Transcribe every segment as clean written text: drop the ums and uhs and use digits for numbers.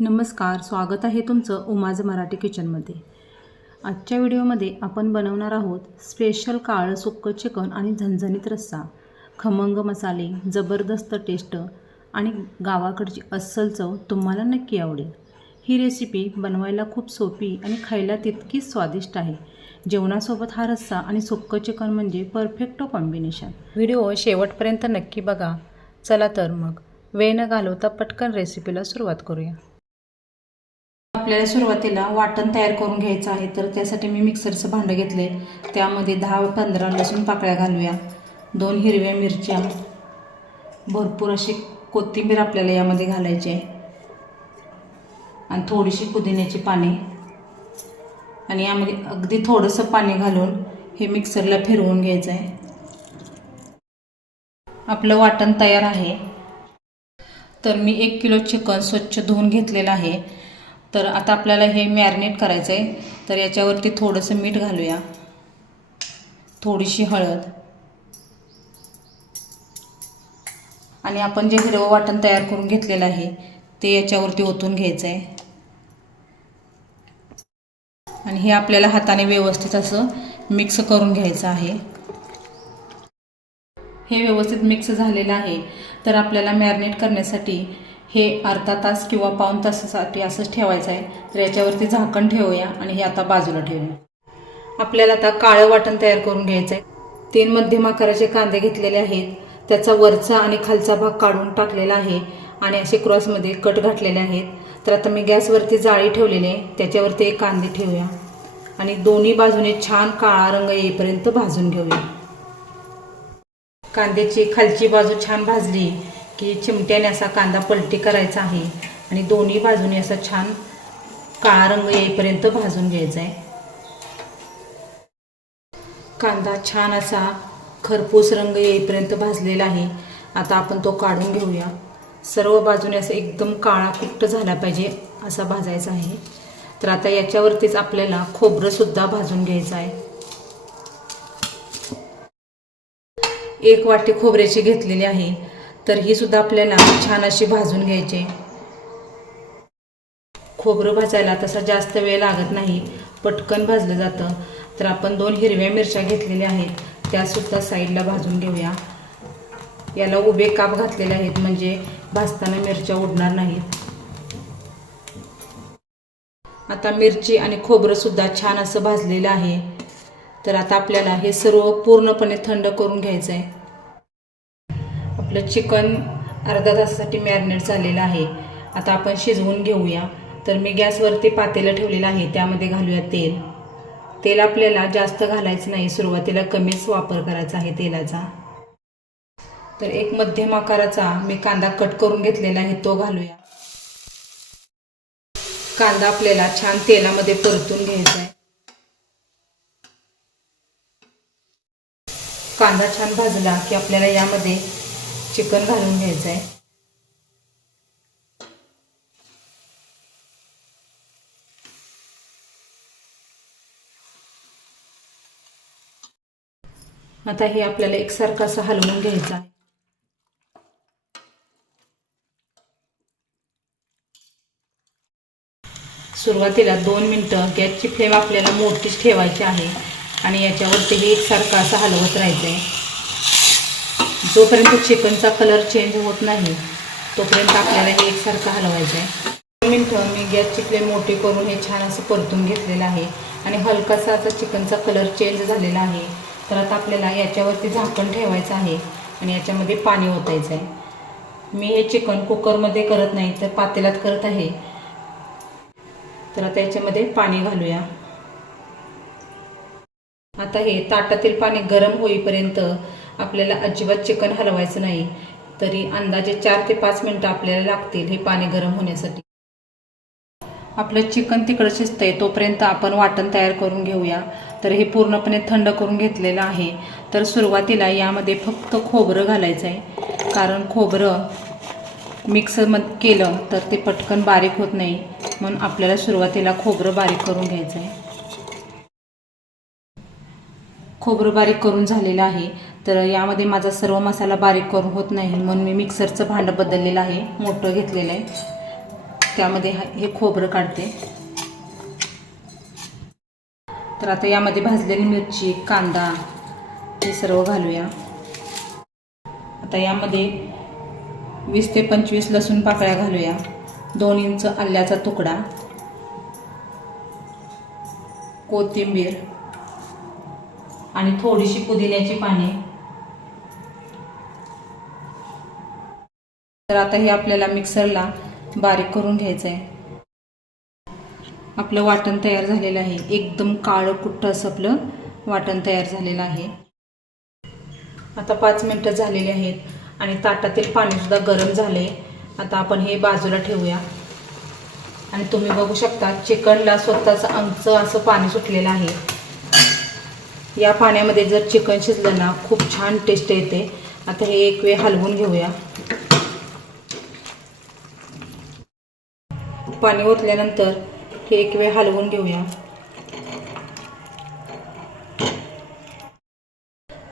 नमस्कार, स्वागत आहे तुमचं उमाज मराठी किचनमध्ये। आजच्या व्हिडिओमध्ये आपण बनवणार आहोत स्पेशल काळं सुक्कं चिकन आणि झणझणीत रस्सा। खमंग मसाले, जबरदस्त टेस्ट आणि गावाकडची अस्सल चव तुम्हाला नक्की आवडेल। ही रेसिपी बनवायला खूप सोपी आणि खायला तितकीच स्वादिष्ट आहे। जेवणासोबत हा रस्सा आणि सुक्कं चिकन म्हणजे परफेक्ट कॉम्बिनेशन। व्हिडिओ शेवटपर्यंत नक्की बघा। चला तर मग वेळ न घालवता पटकन रेसिपीला सुरुवात करूया। आपल्याला सुरुवातीला वाटण तयार करून घ्यायचं आहे, तर त्यासाठी मी मिक्सरचं भांडं घेतले। त्यामध्ये 10-15 लसूण पाकळ्या घालूया, 2 हिरव्या मिरच्या, भरपूर अशी कोथिंबीर आपल्याला यामध्ये घालायची आहे आणि थोडीशी पुदिन्याची पाने आणि यामध्ये अगदी थोडंसं पाणी घालून हे मिक्सरला फिरवून घ्यायचं आहे। आपलं वाटण तयार आहे। तर मी 1 किलो चिकन स्वच्छ धुवून घेतलेलं आहे। तर आता आपल्याला हे मॅरिनेट करायचं आहे। तर याच्यावरती थोडंसं मीठ घालूया, थोडीशी हळद आणि आपण जे हिरवं वाटण तयार करून घेतलेलं आहे ते याच्यावरती ओतून घ्यायचं आहे आणि हे आपल्याला हाताने व्यवस्थित असं मिक्स करून घ्यायचं आहे। हे व्यवस्थित मिक्स झालेलं आहे। तर आपल्याला मॅरिनेट करण्यासाठी हे अर्धा तास किंवा पाऊण तासासाठी असंच ठेवायचं आहे। तर याच्यावरती झाकण ठेवूया आणि हे आता बाजूला ठेवूया। आपल्याला आता काळं वाटण तयार करून घ्यायचं आहे। 3 मध्यम आकाराचे कांदे घेतलेले आहेत, त्याचा वरचा आणि खालचा भाग काढून टाकलेला आहे आणि असे क्रॉसमध्ये कट घातलेले आहेत। तर आता मी गॅसवरती जाळी ठेवलेली आहे, त्याच्यावरती एक कांदे ठेवूया आणि दोन्ही बाजूने छान काळा रंग येईपर्यंत भाजून घेऊया। कांद्याची खालची बाजू छान भाजली की चिमट्याने असा कांदा पलटी करायचा आहे आणि दोन्ही बाजूने असा छान काळा रंग येईपर्यंत भाजून घ्यायचा आहे। कांदा छान असा खरपूस रंग येईपर्यंत भाजलेला आहे। आता आपण तो काढून घेऊया। सर्व बाजूने असं एकदम काळा कुट्ट झाला पाहिजे असा भाजायचा आहे। तर आता याच्यावरतीच आपल्याला खोबरं सुद्धा भाजून घ्यायचं आहे। 1 वाटी खोबऱ्याची घेतलेली आहे, तर ही सुद्धा आपल्याला छान अशी भाजून घ्यायची। खोबरं भाजायला तसा जास्त वेळ लागत नाही, पटकन भाजलं जातं। तर आपण 2 हिरव्या मिरच्या घेतलेल्या आहेत, त्या सुद्धा साईडला भाजून घेऊया। याला उभे काप घातलेले आहेत म्हणजे भाजताना मिरच्या उडणार नाहीत। आता मिरची आणि खोबरं सुद्धा छान असं भाजलेलं आहे। तर आता आपल्याला हे सर्व पूर्णपणे थंड करून घ्यायचं आहे। आपलं चिकन अर्धा तासासाठी मॅरिनेट झालेलं आहे। आता आपण शिजवून घेऊया। तर मी गॅसवरती पातेलं ठेवलेलं आहे, त्यामध्ये घालूया तेल। तेल आपल्याला जास्त घालायचं नाही, सुरुवातीला कमीच वापर करायचा आहे तेलाचा। तर एक मध्यम आकाराचा मी कांदा कट करून घेतलेला आहे, तो घालूया। कांदा आपल्याला छान तेलामध्ये परतून घ्यायचा आहे। कांदा छान भाजला की आपल्याला यामध्ये चिकन घालून घ्यायचं आहे। आता हे आपल्याला एकसारखं असं हलवून घ्यायचं आहे। सुरुवातीला 2 मिनिटं गॅसची फ्लेम आपल्याला मोठीच ठेवायची आहे आणि याच्यावरती हे एकसारखं असं हलवत राहायचं आहे। जोपर्यंत चिकनचा कलर चेंज होत नाही तोपर्यंत आपल्याला हे एकसारखं हलवायचं आहे। 2 मिनिटं मी गॅसची फ्लेम मोठी करून हे छान असं परतून घेतलेलं आहे आणि हलकासा आता चिकनचा कलर चेंज झालेला आहे। तर आता आपल्याला याच्यावरती झाकण ठेवायचं आहे आणि याच्यामध्ये पाणी ओतायचं आहे। मी हे चिकन कुकरमध्ये करत नाही, तर पातेल्यात करत आहे। तर आता याच्यामध्ये पाणी घालूया। आता हे ताटातील पाणी गरम होईपर्यंत आपल्याला अजिबात चिकन हलवायचं नाही, तरी अंदाजे 4 ते 5 मिनिटं आपल्याला लागतील हे पाणी गरम होण्यासाठी। आपलं चिकन तिकडं शिजतंय तोपर्यंत आपण वाटण तयार करून घेऊया। तर हे पूर्णपणे थंड करून घेतलेलं आहे। तर सुरुवातीला यामध्ये फक्त खोबरं घालायचं आहे, कारण खोबरं मिक्स केलं तर ते पटकन बारीक होत नाही, म्हणून आपल्याला सुरुवातीला खोबरं बारीक करून घ्यायचं आहे। खोबरं बारीक करून झालेलं आहे। तर यामध्ये माझा सर्व मसाला बारीक करून होत नाही, म्हणून मी मिक्सरचं भांडं बदललेलं आहे, मोठं घेतलेलं आहे। त्यामध्ये हे खोबरं काढते. तर आता यामध्ये भाजलेली मिरची, कांदा हे सर्व घालूया. आता यामध्ये 20 ते 25 लसूण पाकळ्या घालूया. 2 इंच आल्याचा तुकडा, कोथिंबीर आणि थोडीशी पुदिन्याची पाने. तर आता हे आपल्याला मिक्सरला बारीक करून घ्यायचं आहे. आपलं वाटण तयार झालेलं आहे. एकदम काळं कुट्ट असं आपलं वाटण तयार झालेलं आहे. आता 5 मिनिटं झालेली आहेत आणि ताटातील पाणीसुद्धा गरम झाले. आता आपण हे बाजूला ठेवूया. आणि तुम्ही बघू शकता चिकनला स्वतःचं अंगचं असं पाणी सुटलेलं आहे. या पाण्यामध्ये जर चिकन शिजलं ना खूप छान टेस्ट येते. आता हे एक वेळ हलवून घेऊया. पाणी ओतल्यानंतर हे एक वेळ हलवून घेऊया.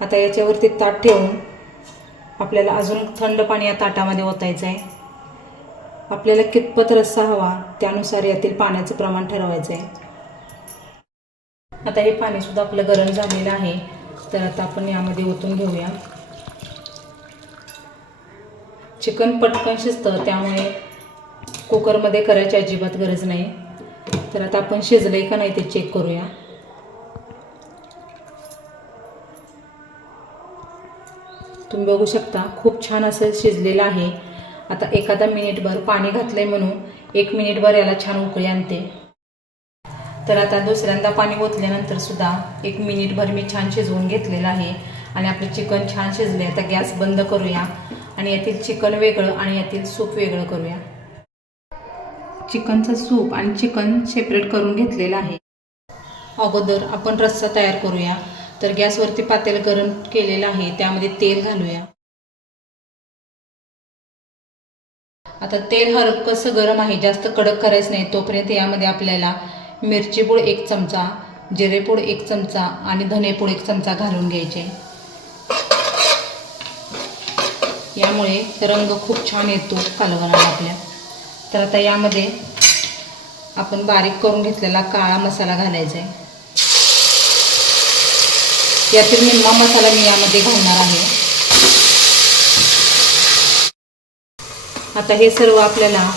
आता याच्यावरती ताट ठेवून आपल्याला अजून थंड पाणी या ताटामध्ये ओतायचं आहे. आपल्याला कितपत रस्सा हवा त्यानुसार यातील पाण्याचं प्रमाण ठरवायचं आहे. आता हे पाणी सुद्धा आपलं गरम झालेलं आहे. तर आता आपण यामध्ये ओतून घेऊया. चिकन पटकन शिजतं त्यामुळे कुकरमध्ये करायची अजिबात गरज नाही. तर आता आपण शिजलंय का नाही ते चेक करूया. तुम्ही बघू शकता खूप छान असं शिजलेलं आहे. आता एखादा मिनिटभर पाणी घातलंय म्हणून 1 मिनिटभर याला छान उकळी आणते. तर आता दुसऱ्यांदा पाणी ओतल्यानंतर सुद्धा 1 मिनिटभर मी छान शिजवून घेतलेलं आहे आणि आपलं चिकन छान शिजले. आता गॅस बंद करूया आणि यातील चिकन वेगळं आणि यातील सूप वेगळं करूया. चिकनचं सूप आणि चिकन सेपरेट करून घेतलेलं आहे. अगोदर आपण रस्सा तयार करूया. तर गॅसवरती पातेलं गरम केलेलं आहे. त्यामध्ये तेल घालूया. आता तेल हलकंसं गरम आहे, जास्त कडक करायचं नाही. तोपर्यंत यामध्ये आपल्याला मिरची पूड 1 चमचा, जिरेपूड 1 चमचा आणि धनेपूड 1 चमचा घालून घ्यायचे. यामुळे रंग खूप छान येतो कालवणाला आपल्या. तर आता यामध्ये आपण बारीक करून घेतलेला काळा मसाला घालायचा आहे. यातील निम्मा मसाला मी यामध्ये घालणार आहे. आता हे सर्व आपल्याला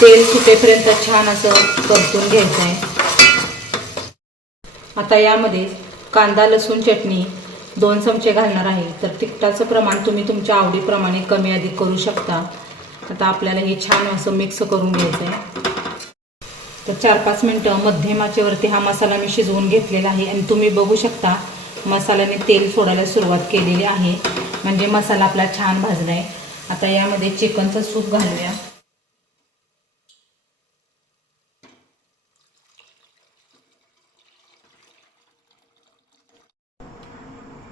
तेल सुटेपर्यंत छान असं परतून घ्यायचं आहे. आता यामध्ये कांदा लसूण चटणी 2 चमचे घालणार आहे. तर तिखटाचं प्रमाण तुम्ही तुमच्या आवडीप्रमाणे कमी अधिक करू शकता. आता आपल्याला हे छान असं मिक्स करून घ्यायचं आहे. तर 4-5 मिनटं मध्यम आचेवरती हा मसाला मी शिजवून घेतलेला आहे आणि तुम्ही बघू शकता मसाल्याने तेल सोडायला सुरुवात केलेली आहे. म्हणजे मसाला आपला छान भाजला आहे. आता यामध्ये चिकनचं सूप घालूया.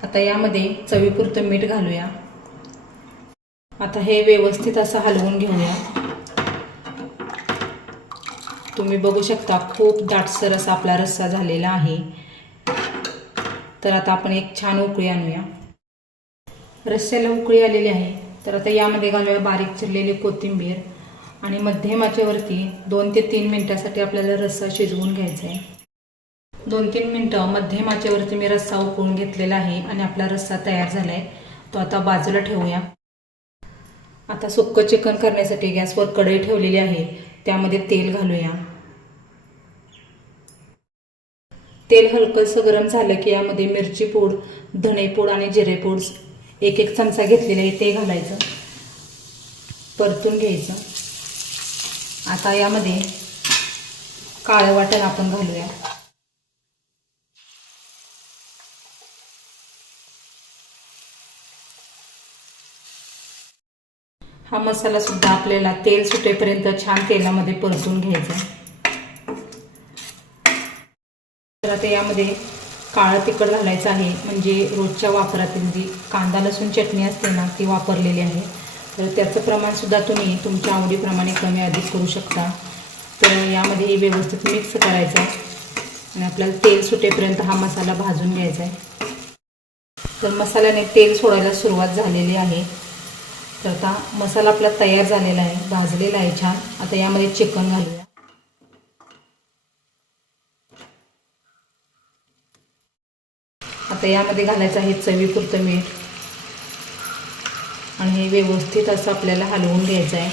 आता यामध्ये चवीपुरतं मीठ घालूया. आता हे व्यवस्थित असं हलवून घेऊया. तुम्ही बघू शकता खूप दाटसर असा आपला रस्सा झालेला आहे. तर आता आपण एक छान उकळी आणूया. रस्स्याला उकळी आलेली आहे. तर आता यामध्ये घालूया बारीक चिरलेली कोथिंबीर आणि मध्यम आचेवरती 2 ते 3 मिनिटासाठी आपल्याला रस्सा शिजवून घ्यायचा आहे. 2-3 मिनिटं मध्यम आचेवरती मी रस्सा उकळून घेतलेला आहे आणि आपला रस्सा तयार झाला आहे. तो आता बाजूला ठेवूया. आता सुक्कं चिकन करण्यासाठी गॅसवर कढई ठेवलेली आहे. त्यामध्ये तेल घालूया. तेल हलकंसं गरम झालं की यामध्ये मिरची पूड, धनेपूड आणि जिरेपूड 1-1 चमचा घेतलेला आहे ते घालायचं. परतून घ्यायचं. आता यामध्ये काळं वाटण आपण घालूया. हा मसाला सुद्धा आपल्याला तेल सुटेपर्यंत छान तेलामध्ये परतून घ्यायचा. तर आता यामध्ये काळं तिखट घालायचं आहे. म्हणजे रोजच्या वापरातील जी कांदा लसूण चटणी असते ना ती वापरलेली आहे. तर त्याचं प्रमाणसुद्धा तुम्ही तुमच्या आवडीप्रमाणे कमी अधिक करू शकता. तर यामध्ये हे व्यवस्थित मिक्स करायचं आहे आणि आपल्याला तेल सुटेपर्यंत हा मसाला भाजून घ्यायचा आहे. तर मसाल्याने तेल सोडायला सुरुवात झालेली आहे. तर आता मसाला आपला तयार झालेला आहे, भाजलेला आहे छान. आता यामध्ये चिकन घालूया. आता यामध्ये घालायचं आहे चवीपुरतं मीठ आणि हे व्यवस्थित असं आपल्याला हलवून घ्यायचं आहे.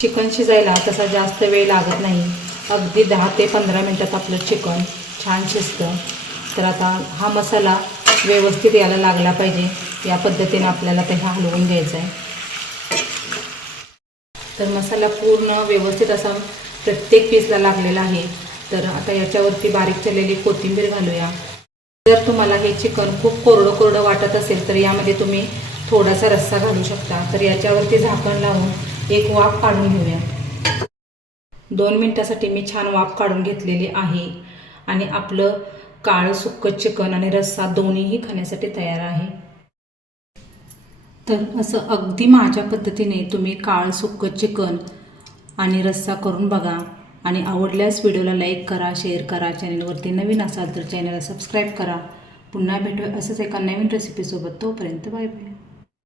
चिकन शिजायला तसा जास्त वेळ लागत नाही, अगदी 10 ते 15 मिनटात आपलं चिकन छान शिजतं. तर आता हा मसाला व्यवस्थित याला लागला पाहिजे, या पद्धतीने आपल्याला ते हलवून घ्यायचं आहे. तर मसाला पूर्ण व्यवस्थित असा प्रत्येक पीसला लागलेला आहे. तर आता याच्यावरती बारीक चिरलेली कोथिंबीर घालूया. जर तुम्हाला हे चिकन खूप कोरडं वाटत असेल तर यामध्ये तुम्ही थोडासा रस्सा घालू शकता. तर याच्यावरती झाकण लावून एक वाफ काढून घेऊया. 2 मिनिटासाठी मी छान वाफ काढून घेतलेली आहे आणि आपलं काळं सुक्कं चिकन आणि रस्सा दोन्हीही खाण्यासाठी तयार आहे. तर असं अगदी माझ्या पद्धतीने तुम्ही काळं सुक्कं चिकन आणि रस्सा करून बघा आणि आवडल्यास व्हिडिओला लाईक करा, शेअर करा. चॅनलवरती नवीन असाल तर चॅनलला सबस्क्राईब करा. पुन्हा भेटूया असंच एका नवीन रेसिपीसोबत. तोपर्यंत बाय बाय.